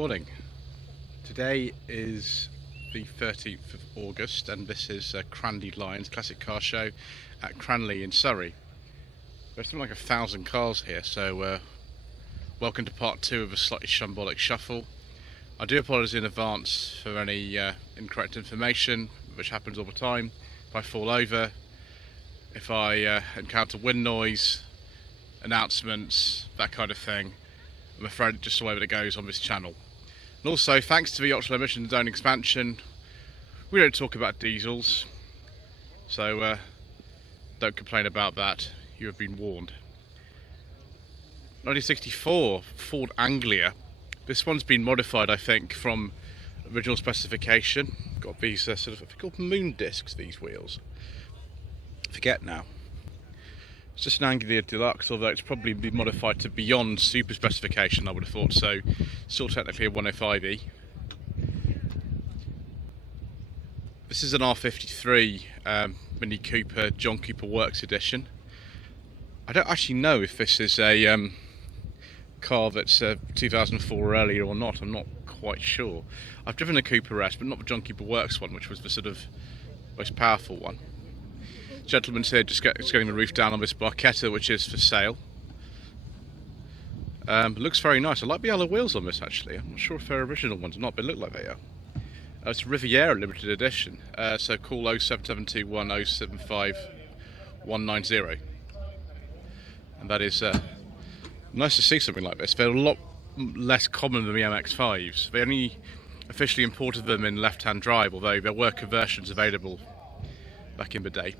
Morning. Today is the 13th of August and this is Cranleigh Lions Classic Car Show at Cranleigh in Surrey. There's something like 1,000 cars here, so welcome to part 2 of a slightly shambolic shuffle. I do apologise in advance for any incorrect information, which happens all the time. If I fall over, if I encounter wind noise, announcements, that kind of thing, I'm afraid it's just the way that it goes on this channel. And also, thanks to the optional emissions zone expansion, we don't talk about diesels, so don't complain about that. You have been warned. 1964 Ford Anglia. This one's been modified, I think, from original specification. Got these sort of, they're called moon discs, these wheels. Forget now. It's just an Anglia Deluxe, although it's probably been modified to beyond super specification, I would have thought, so still technically a 105e. This is an R53 Mini Cooper John Cooper Works edition. I don't actually know if this is a car that's 2004 or earlier or not. I'm not quite sure. I've driven a Cooper S, but not the John Cooper Works one, which was the sort of most powerful one. Gentleman's here just getting the roof down on this Barchetta, which is for sale. But looks very nice. I like the yellow wheels on this actually. I'm not sure if they're original ones or not, but they look like they are. It's Riviera limited edition, so call 07721 075 190. And that is nice to see something like this. They're a lot less common than the MX-5s. They only officially imported them in left-hand drive, although there were conversions available back in the day.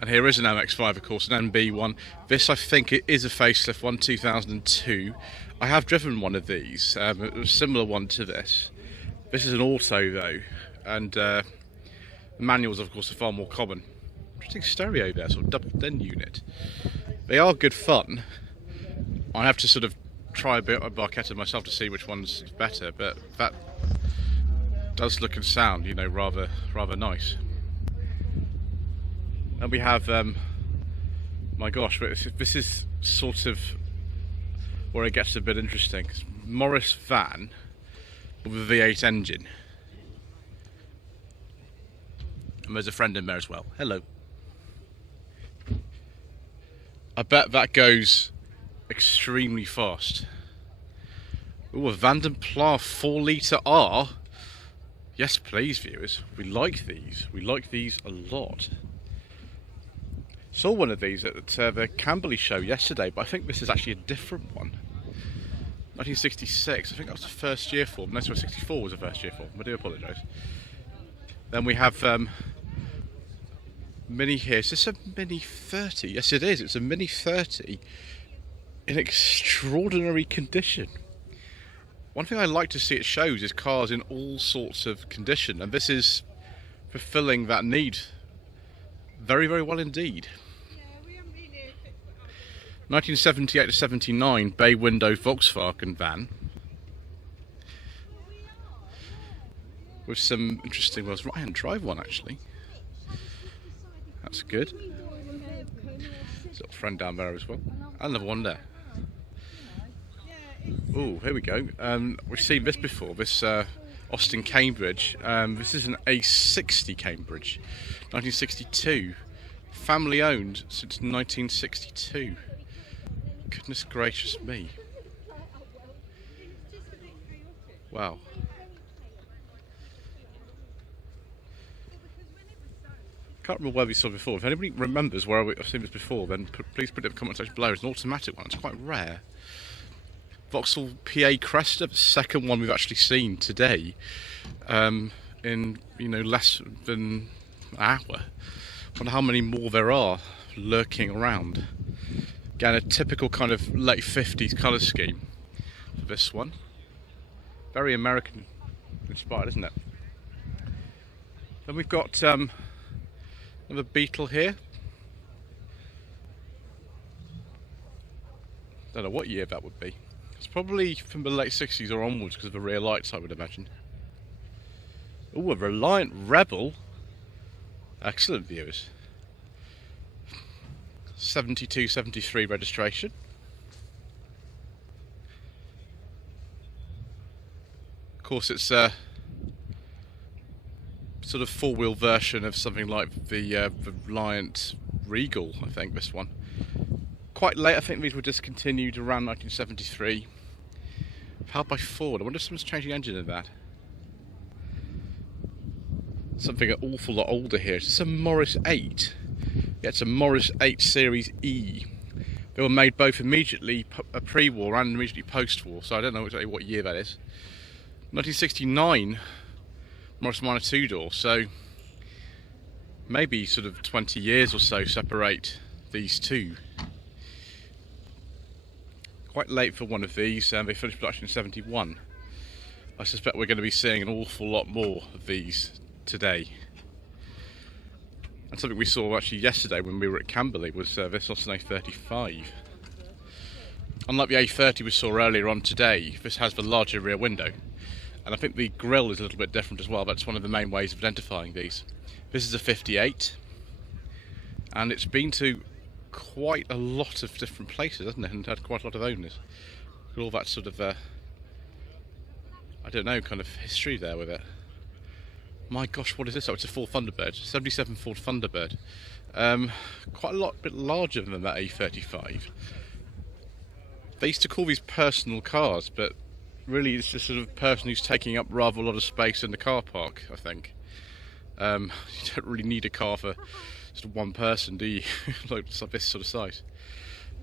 And here is an MX-5, of course, an MB one. This, I think, it is a facelift one, 2002. I have driven one of these, a similar one to this. This is an auto, though, and the manuals, of course, are far more common. Interesting stereo there, sort of double den unit. They are good fun. I have to sort of try a bit of Barchetta myself to see which one's better, but that does look and sound, you know, rather nice. And we have, my gosh, this is sort of where it gets a bit interesting. Morris van with a V8 engine. And there's a friend in there as well. Hello. I bet that goes extremely fast. Ooh, a Vanden Plas 4 litre R. Yes, please, viewers. We like these. We like these a lot. Saw one of these at the Cranleigh show yesterday, but I think this is actually a different one. 1966. I think that was the first year form. No, sorry, 64 was the first year form. I do apologise. Then we have Mini here. Is this a Mini 30? Yes, it is. It's a Mini 30 in extraordinary condition. One thing I like to see it shows is cars in all sorts of condition, and this is fulfilling that need very, very well indeed. 1978 to 79 bay window Volkswagen van with some interesting, well, it's right hand drive one actually. That's good. There's a little friend down there as well. Another one there. Oh, here we go. We've seen this before, this Austin Cambridge. This is an A60 Cambridge, 1962. Family owned since 1962. Goodness gracious me. Wow. Can't remember where we saw it before. If anybody remembers where I've seen this before, then please put it in the comment section below. It's an automatic one. It's quite rare. Vauxhall PA Cresta, the second one we've actually seen today, in less than an hour. I wonder how many more there are lurking around. Again, a typical kind of late 50s colour scheme for this one. Very American inspired, isn't it? Then we've got another Beetle here. Don't know what year that would be. It's probably from the late 60s or onwards because of the rear lights, I would imagine. Oh, a Reliant Rebel. Excellent, viewers. 72, 73 registration. course, it's a sort of four-wheel version of something like the Reliant Regal, I think, this one. Quite late, I think these were discontinued around 1973. Powered by Ford. I wonder if someone's changed the engine in that. Something an awful lot older here. Is this a Morris 8? Yeah, it's a Morris 8 Series E. They were made both immediately pre-war and immediately post-war, so I don't know exactly what year that is. 1969, Morris Minor 2-door, so maybe sort of 20 years or so separate these two. Quite late for one of these, they finished production in 71. I suspect we're going to be seeing an awful lot more of these today. And something we saw actually yesterday when we were at Shambolic was this Austin A35. Unlike the A30 we saw earlier on today, this has the larger rear window. And I think the grille is a little bit different as well. That's one of the main ways of identifying these. This is a 58. And it's been to quite a lot of different places, hasn't it? And had quite a lot of owners. Got all that sort of, I don't know, kind of history there with it. My gosh, what is this? Oh, it's a Ford Thunderbird, 77 Ford Thunderbird. Quite a bit larger than that A35. They used to call these personal cars, but really it's just sort of person who's taking up rather a lot of space in the car park, I think. You don't really need a car for sort of one person, do you? Like this sort of size.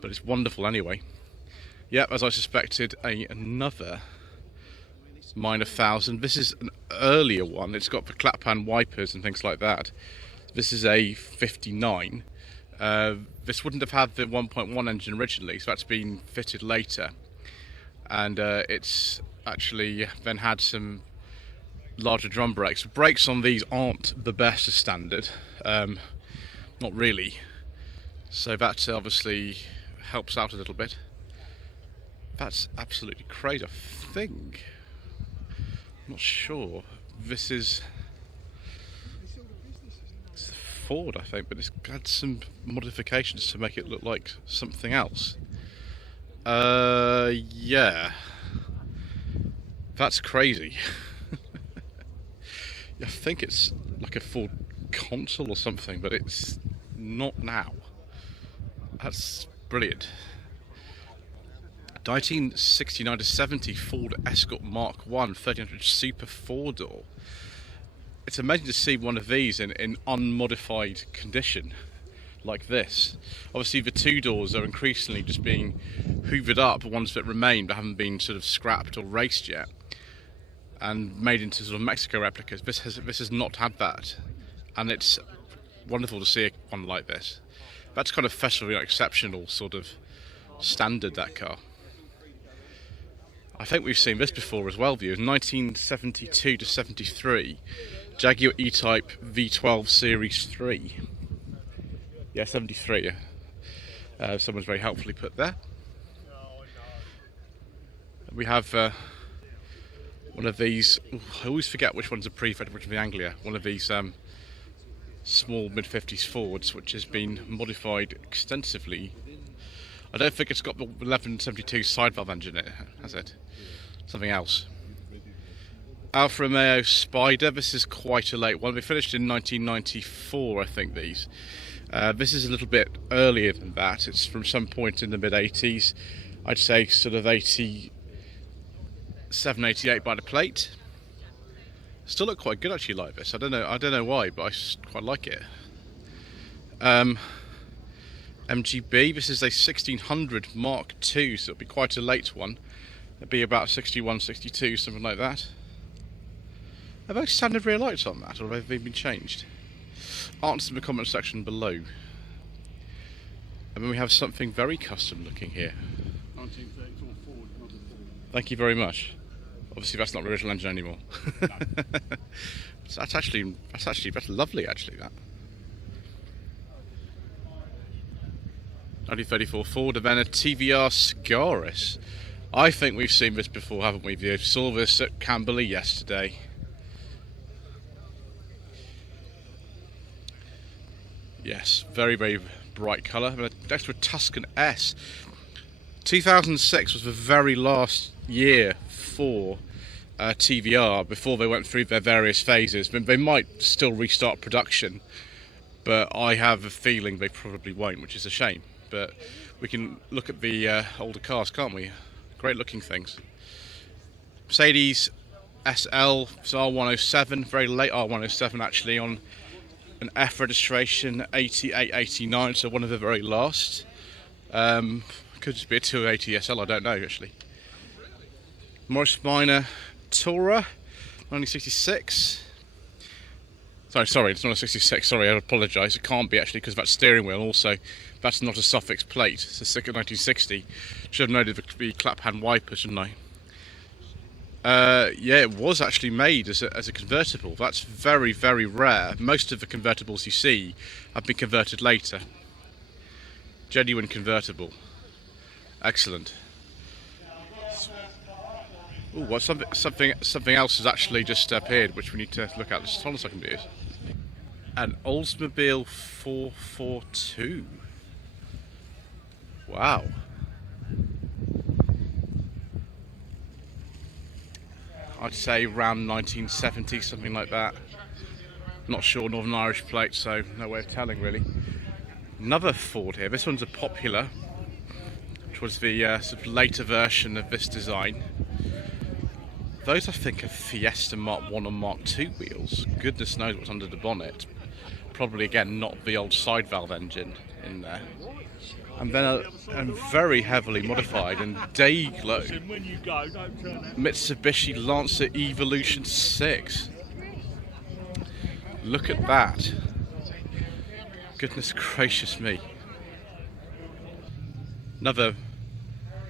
But it's wonderful anyway. Yep, as I suspected, another Minor 1000. This is an earlier one. It's got the clap pan wipers and things like that. This is a 59. This wouldn't have had the 1.1 engine originally, so that's been fitted later. And it's actually then had some larger drum brakes. The brakes on these aren't the best as standard. Not really. So that obviously helps out a little bit. That's absolutely crazy. I think, I'm not sure. This is it's a Ford, I think, but it's had some modifications to make it look like something else. Yeah. That's crazy. I think it's like a Ford Consul or something, but it's not now. That's brilliant. 1969 to 70 Ford Escort Mark I 1300 Super 4-door. It's amazing to see one of these in unmodified condition like this. Obviously the two doors are increasingly just being hoovered up, the ones that remain but haven't been sort of scrapped or raced yet, and made into sort of Mexico replicas. This has not had that, and it's wonderful to see one like this. That's kind of festival, exceptional sort of standard, that car. I think we've seen this before as well, viewers. 1972 to 73 Jaguar E-Type V12 Series 3. Yeah, 73. Someone's very helpfully put there. We have one of these. I always forget which one's a pre-fed, which is the Anglia. One of these small mid-50s Fords, which has been modified extensively. I don't think it's got the 1172 side valve engine in it, has it? Something else. Alfa Romeo Spider. This is quite a late one. They finished in 1994, I think, these. This is a little bit earlier than that. It's from some point in the mid-80s. I'd say sort of 87, 88 by the plate. Still look quite good actually like this. I don't know why, but I quite like it. MGB, this is a 1600 Mark II, so it'll be quite a late one. It'll be about 61, 62, something like that. Are those standard rear lights on that, or have they been changed? Answer in the comment section below. And then we have something very custom looking here. 1934 Ford, not a Ford. Thank you very much. Obviously that's not the original engine anymore. No. that's lovely actually, that. 1934 Ford, and then a TVR Scaris. I think we've seen this before, haven't we? We saw this at Shambolic yesterday. Yes, very, very bright colour. Next with Tuscan S. 2006 was the very last year for TVR before they went through their various phases. They might still restart production, but I have a feeling they probably won't, which is a shame. But we can look at the older cars, can't we? Great looking things. Mercedes SL, it's R107, very late R107 actually, on an F registration, 8889, so one of the very last. Could just be a 280 SL, I don't know actually. Morris Minor Tourer, 1966. Sorry, it's not a 66, sorry, I apologise. It can't be actually, because of that steering wheel. Also, that's not a suffix plate, it's a 1960. Should have noted the clap hand wiper, shouldn't I? Yeah, it was actually made as a convertible. That's very, very rare. Most of the convertibles you see have been converted later. Genuine convertible. Excellent. Ooh, what something else has actually just appeared, which we need to look at. Just hold on a second, please. An Oldsmobile 442. Wow. I'd say around 1970, something like that. Not sure, Northern Irish plate, so no way of telling really. Another Ford here. This one's a Popular, which was the sort of later version of this design. Those I think are Fiesta Mark 1 and Mark 2 wheels. Goodness knows what's under the bonnet. Probably again not the old side valve engine in there. And then a very heavily modified and day-glow Mitsubishi Lancer Evolution 6. Look at that. Goodness gracious me. Another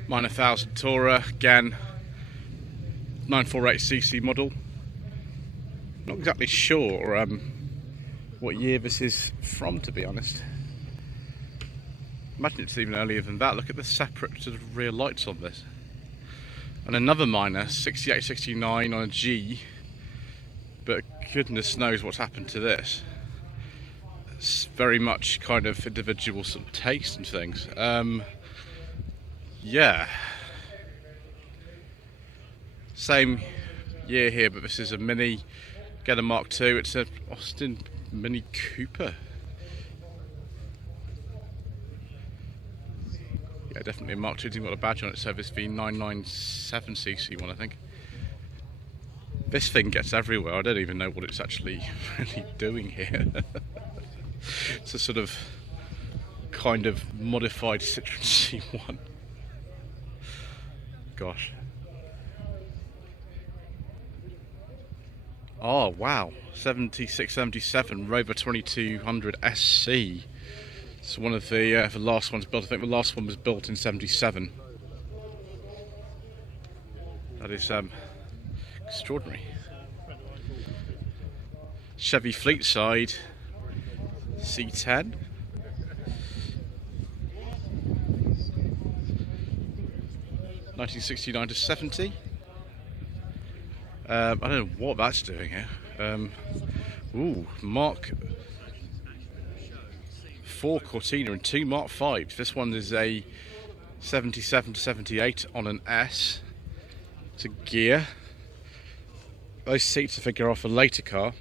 Minor 1000 Tourer, again 948cc model. Not exactly sure what year this is from, to be honest. Imagine it's even earlier than that. Look at the separate sort of rear lights on this. And another Minor, 68, 69 on a G. But goodness knows what's happened to this. It's very much kind of individual sort of taste and things. Yeah. Same year here, but this is a Mini. Get a Mark II. It's a Austin Mini Cooper. Yeah, definitely a Mark II. It's got a badge on it, so it's the 997cc one, I think. This thing gets everywhere. I don't even know what it's actually really doing here. It's a sort of kind of modified Citroen C1. Gosh. Oh wow, 76, 77 Rover 2200 SC. It's one of the last ones built. I think the last one was built in 77. That is extraordinary. Chevy Fleetside C10. (1969 to 70). I don't know what that's doing here. Ooh, Mark 4 Cortina and 2 Mark 5s. This one is a 77 to 78 on an S. It's a gear. Those seats I think are off a later car.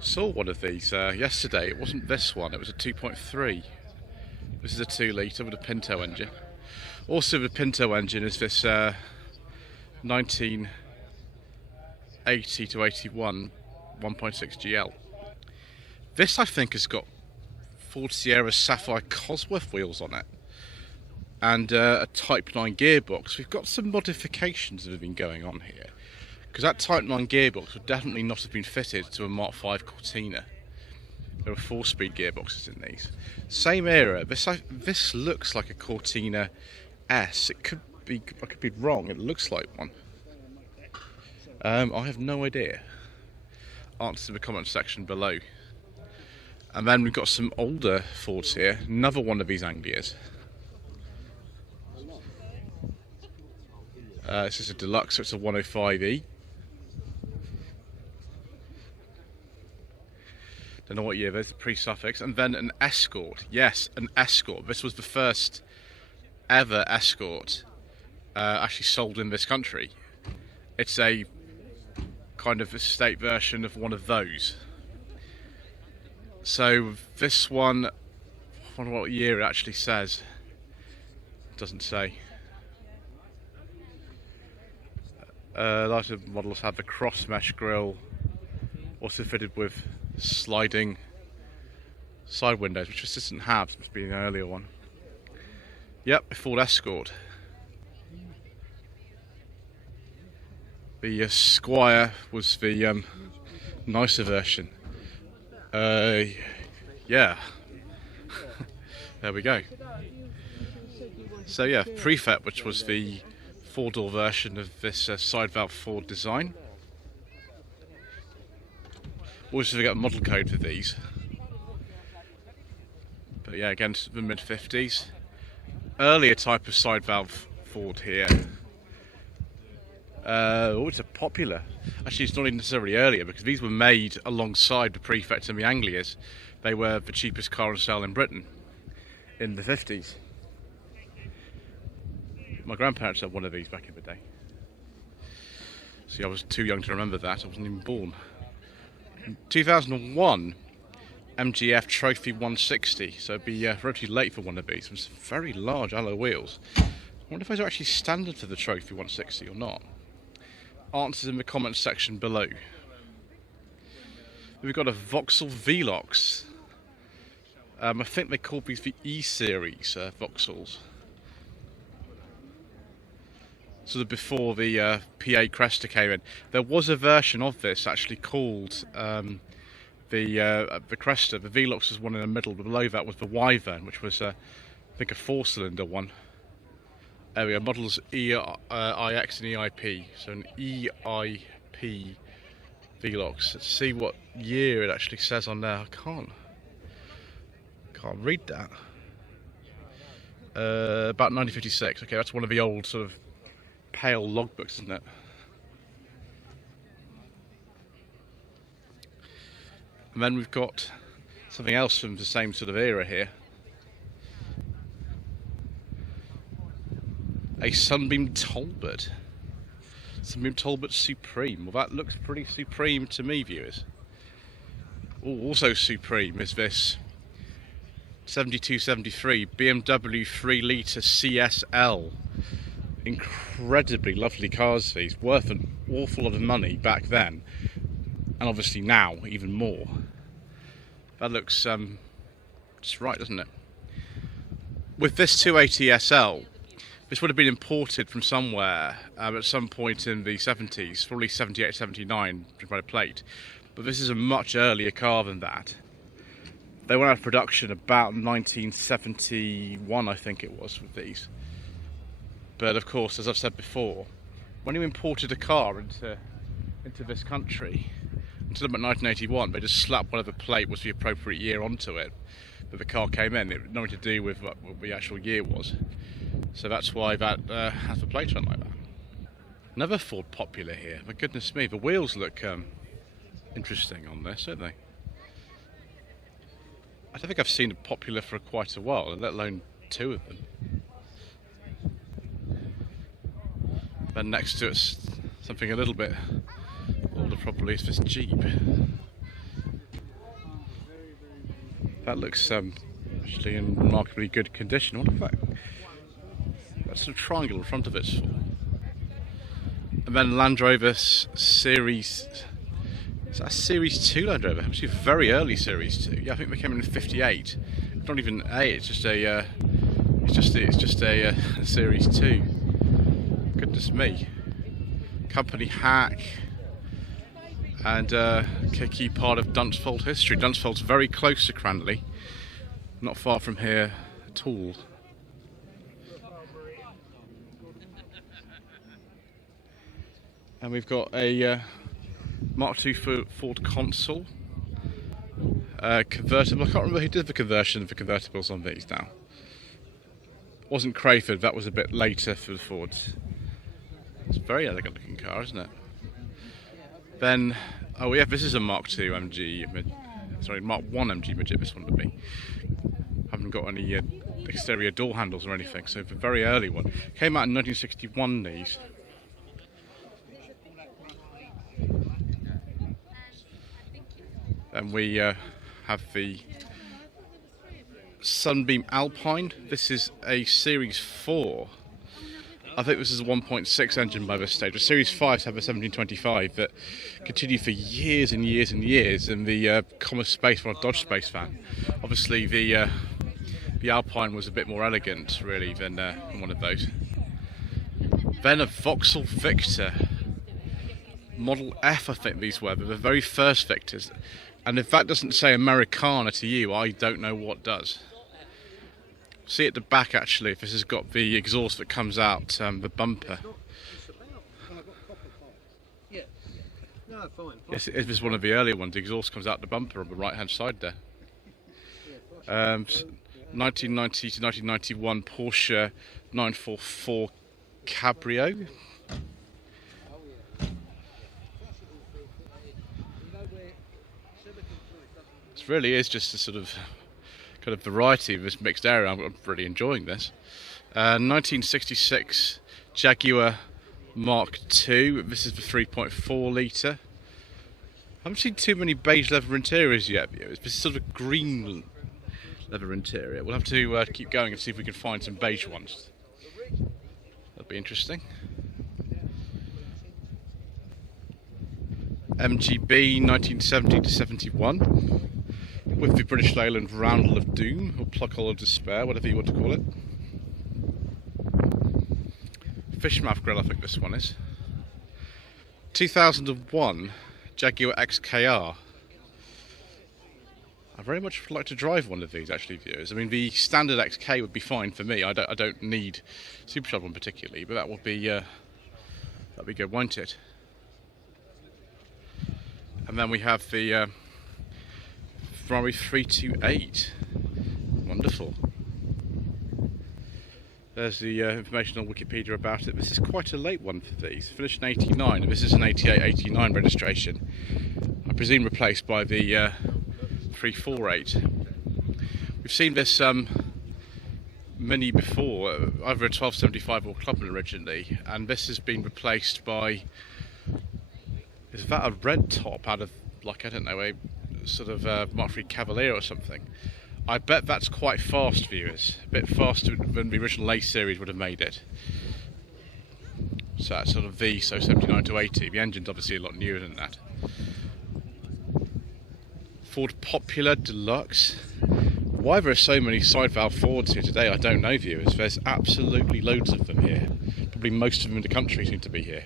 Saw one of these yesterday. It wasn't this one, it was a 2.3. This is a 2 litre with a Pinto engine. Also with a Pinto engine is this 1980 to 81 1.6 GL. This I think has got Ford Sierra Sapphire Cosworth wheels on it and a Type 9 gearbox. We've got some modifications that have been going on here, because that Type 9 gearbox would definitely not have been fitted to a Mark 5 Cortina. There were 4-speed gearboxes in these. Same era. This looks like a Cortina S. It could be. I could be wrong. It looks like one. I have no idea. Answer in the comment section below. And then we've got some older Fords here. Another one of these Anglias. This is a deluxe, so it's a 105E. Don't know what year. There's the pre-suffix. And then an Escort. Yes, an Escort. This was the first ever Escort actually sold in this country. It's a kind of estate version of one of those. So this one, I wonder what year it actually says. It doesn't say. Lighter models have the cross mesh grille, also fitted with sliding side windows, which this doesn't have. This must be an earlier one. Yep, a Ford Escort. The Squire was the nicer version. Yeah. There we go. So yeah, Prefect, which was the four-door version of this side valve Ford design. Always forget the model code for these. But yeah, again, the mid-50s. Earlier type of side valve Ford here. Oh, it's a Popular. Actually, it's not even necessarily earlier, because these were made alongside the Prefect and the Anglias. They were the cheapest car on sale in Britain in the 50s. My grandparents had one of these back in the day. See, I was too young to remember that. I wasn't even born. In 2001, MGF Trophy 160. So it'd be relatively late for one of these. With some very large alloy wheels. I wonder if those are actually standard for the Trophy 160 or not. Answers in the comments section below. We've got a Vauxhall Velox. I think they called these the E-Series Vauxhalls. Sort of before the PA Cresta came in. There was a version of this actually called the Cresta. The Velox was one in the middle, but below that was the Wyvern, which was I think a 4-cylinder one. There we go, models EIX and EIP. So an EIP Velox. Let's see what year it actually says on there. I can't read that. About 1956. Okay, that's one of the old sort of pale logbooks, isn't it? And then we've got something else from the same sort of era here. A Sunbeam Talbot. Sunbeam Talbot Supreme. Well, that looks pretty supreme to me, viewers. Oh, also supreme is this 7273 BMW 3-litre CSL. Incredibly lovely cars, these. Worth an awful lot of money back then. And obviously now, even more. That looks just right, doesn't it? With this 280 SL, this would have been imported from somewhere at some point in the 70s, probably 78, 79, by a plate. But this is a much earlier car than that. They went out of production about 1971, I think it was, with these. But of course, as I've said before, when you imported a car into this country, until about 1981, they just slapped whatever plate was the appropriate year onto it that the car came in. It had nothing to do with what the actual year was. So that's why that has the plate on like that. Another Ford Popular here. But goodness me, the wheels look interesting on this, don't they? I don't think I've seen a Popular for quite a while, let alone two of them. Then next to it's something a little bit older, probably is this Jeep. That looks actually in remarkably good condition. What the fact? That's a triangle in front of it. And then Land Rover Series. Is that a Series 2 Land Rover? Actually, very early Series 2. Yeah, I think they came in 58. Not even A. It's just a. It's just a Series 2. Goodness me. Company hack. And a key part of Dunsfold history. Dunsfold's very close to Cranleigh. Not far from here at all. And we've got a Mark II Ford Consul. Convertible. I can't remember who did the conversion of the convertibles on these now. It wasn't Crayford, that was a bit later for the Fords. It's a very elegant looking car, isn't it? Then, oh yeah, this is a Mark II MG, sorry, Mark I MG midget, this one would be. I haven't got any exterior door handles or anything, so a very early one. Came out in 1961, these. And we have the Sunbeam Alpine. This is a Series 4. I think this is a 1.6 engine by this stage. The Series 5s have a 1725 that continued for years and years and years in the Commerce Space, one of Dodge Space fan. Obviously the Alpine was a bit more elegant really than one of those. Then a Vauxhall Victor. Model F I think these were, but the very first Victors. And if that doesn't say Americana to you, I don't know what does. See at the back actually, if this has got the exhaust that comes out the bumper. Yes, it is one of the earlier ones. The exhaust comes out the bumper on the right hand side there. 1990 to 1991 Porsche 944 Cabrio. It really is just a sort of kind of variety of this mixed area. I'm really enjoying this. 1966 Jaguar Mark II. This is the 3.4 litre. I haven't seen too many beige leather interiors yet, viewers. This is sort of a green leather interior. We'll have to keep going and see if we can find some beige ones. That'd be interesting. MGB 1970 to 71. With the British Leyland Roundel of Doom, or Plughole of Despair, whatever you want to call it. Fishmouth grill, I think this one is. 2001 Jaguar XKR. I very much would like to drive one of these, actually, viewers. I mean, the standard XK would be fine for me. I don't need Supercharged one particularly, but that would be that'd be good, won't it? And then we have the Ferrari 328. Wonderful. There's the information on Wikipedia about it. This is quite a late one for these. Finished in 89, and this is an 88-89 registration. I presume replaced by the 348. We've seen this Mini before, either a 1275 or Clubman originally, and this has been replaced by, is that a red top out of, like, I don't know, a sort of Mark III Cavalier or something. I bet that's quite fast, viewers. A bit faster than the original A series would have made it. So that's sort of V, so 79 to 80. The engine's obviously a lot newer than that. Ford Popular Deluxe. Why there are so many side valve Fords here today, I don't know, viewers. There's absolutely loads of them here. Probably most of them in the country seem to be here.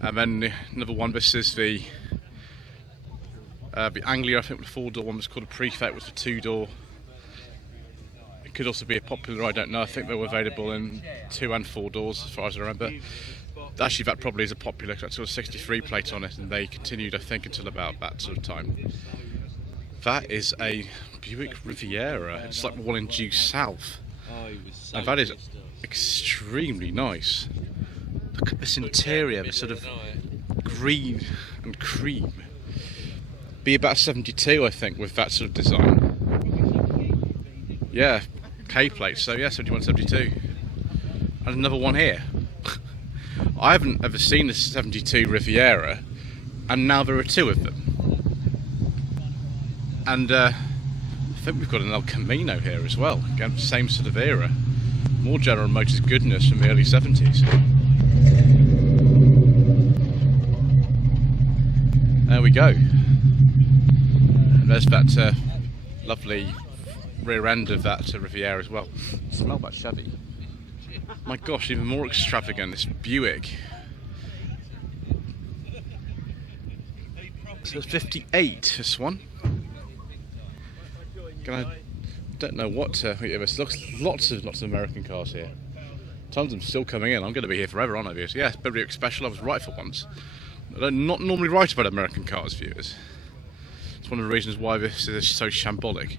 And then another one, this is the Anglia, I think the 4-door one was called a Prefect, was the 2-door. It could also be a Popular, I don't know. I think they were available in 2 and 4 doors as far as I remember. Actually, that probably is a Popular, because that's got a 63 plate on it, and they continued, I think, until about that sort of time. That is a Buick Riviera. It's like the one in due south. And that is extremely nice. Look at this interior, the sort of green and cream. Be about 72, I think, with that sort of design. Yeah, K plate, so yeah, 71, 72. And another one here. I haven't ever seen a 72 Riviera, and now there are 2 of them. And I think we've got an El Camino here as well. Again, same sort of era. More General Motors goodness from the early 70s. There we go. And there's that lovely rear end of that Riviera as well. Smell that Chevy. My gosh, even more extravagant, this Buick. So it's 58, this one. I don't know what there's lots of American cars here. Tons of them still coming in. I'm going to be here forever, aren't I, viewers? Yeah, it's Buick Special. I was right for once. I'm not normally right about American cars, viewers. It's one of the reasons why this is so shambolic.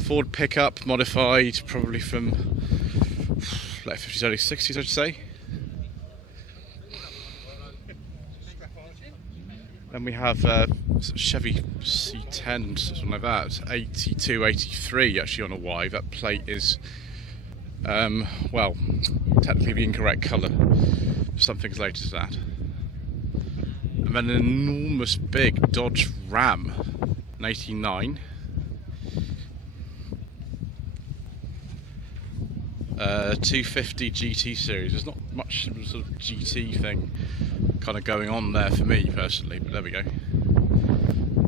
Ford pickup, modified, probably from late 50s, early 60s, I'd say. Then we have Chevy C10, something like that, 82, 83 actually on a Y. That plate is, well, technically the incorrect colour. Something as late as that. And then an enormous big Dodge Ram, an 89. 250 GT series. There's not much sort of GT thing kind of going on there for me personally, but there we go.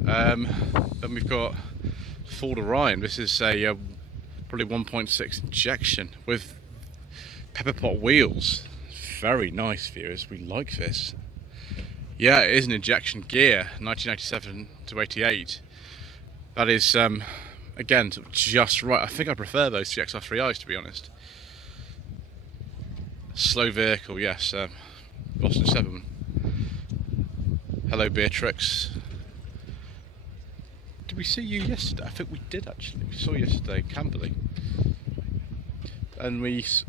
Then we've got Ford Orion. This is a probably 1.6 injection with pepper pot wheels. Very nice, viewers. We like this. Yeah, it is an injection gear, 1987 to 88. That is again just right. I think I prefer those to the XR3Is, to be honest. Slow vehicle, yes. Boston 7. Hello, Beatrix. Did we see you yesterday? I think we did actually. We saw you yesterday, Camberley. And we've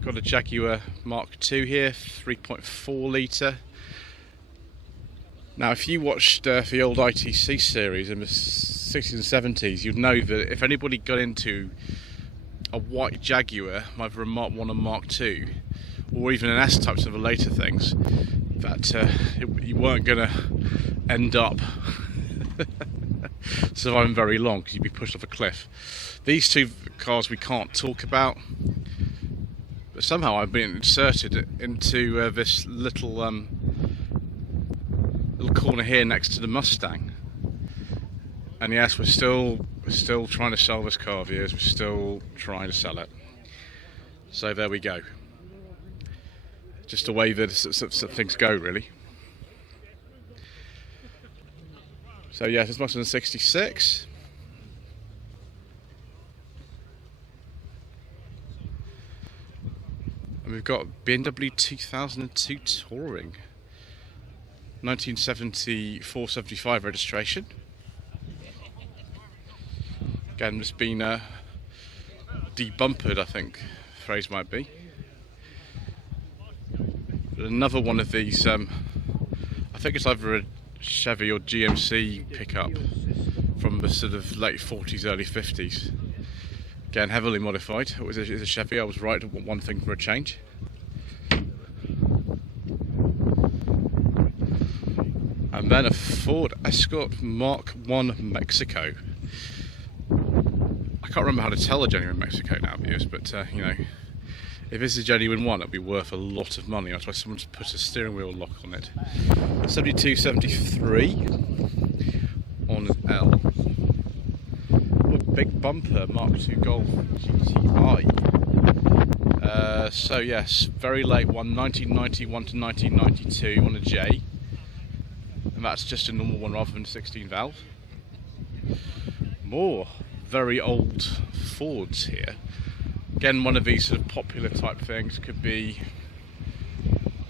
got a Jaguar Mark II here, 3.4 litre. Now, if you watched the old ITC series in the 60s and 70s, you'd know that if anybody got into a white Jaguar, either a Mark 1 or Mark II, or even an S-Type, some of the later things, that you weren't going to end up surviving very long because you'd be pushed off a cliff. These two cars we can't talk about, but somehow I've been inserted into this little corner here next to the Mustang. And yes, we're still trying to sell this car, viewers. We're still trying to sell it. So there we go. Just the way that things go, really. So yes, it's Mustang 66. And we've got BMW 2002 Touring. 1974-75 registration. Again, it's been debumpered, I think the phrase might be. But another one of these, I think it's either a Chevy or GMC pickup from the sort of late 40s, early 50s. Again, heavily modified. It was a Chevy. I was right. One thing for a change. And then a Ford Escort Mark I Mexico. I can't remember how to tell a genuine Mexico now, viewers, but you know, if this is a genuine one, it'll be worth a lot of money. That's why someone's put a steering wheel lock on it. 72, 73 on an L. Oh, big bumper, Mark II Golf GTI. So yes, very late one, 1991 to 1992 on a J. And that's just a normal one rather than 16 valve. More very old Fords here. Again, one of these sort of popular type things. Could be,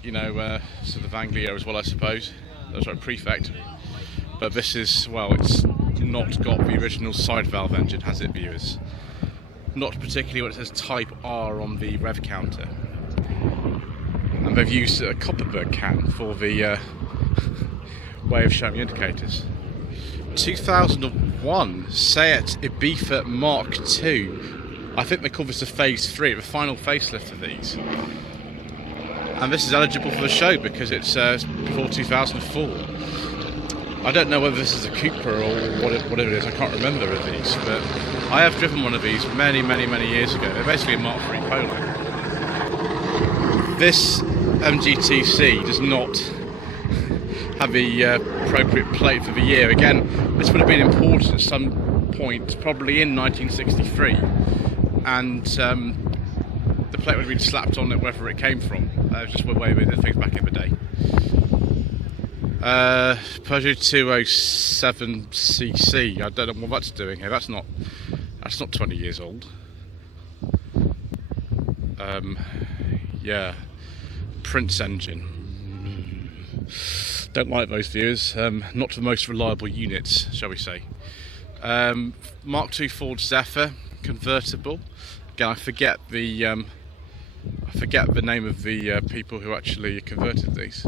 you know, sort of Anglia as well, I suppose. That's right, Prefect. But this is, well, it's not got the original side valve engine, has it, viewers? Not particularly when it says Type R on the rev counter. And they've used a Copperberg can for the way of showing indicators. 2001 Seat Ibiza Mark II. I think they call this a phase 3, the final facelift of these. And this is eligible for the show because it's before 2004. I don't know whether this is a Cooper or whatever it is, I can't remember of these, but I have driven one of these many years ago. They're basically a Mark III Polo. This MGTC does not have the appropriate plate for the year. Again, this would have been imported at some point, probably in 1963, and the plate would have been slapped on it wherever it came from. That was just the way we did things back in the day. Peugeot 207cc. I don't know what that's doing here. That's not 20 years old. Yeah, Prince engine. Don't like those views. Not the most reliable units, shall we say. Mark II Ford Zephyr convertible. Again, I forget the name of the people who actually converted these.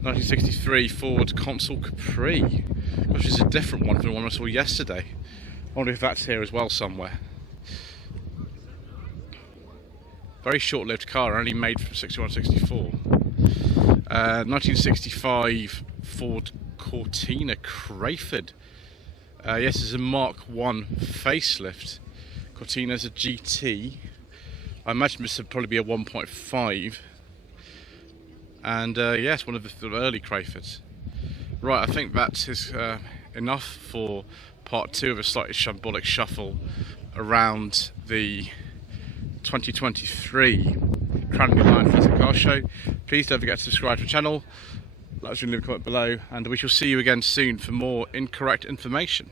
1963 Ford Consul Capri, which is a different one from the one I saw yesterday. I wonder if that's here as well somewhere. Very short-lived car, only made from 61, 64. 1965 Ford Cortina Crayford. Yes, it's a Mark 1 facelift. Cortina's a GT. I imagine this would probably be a 1.5. And yes, one of the early Crayfords. Right, I think that is enough for part 2 of a slightly shambolic shuffle around the 2023 Cranleigh Lion Classic Car Show. Please don't forget to subscribe to the channel, like us and leave a comment below, and we shall see you again soon for more incorrect information.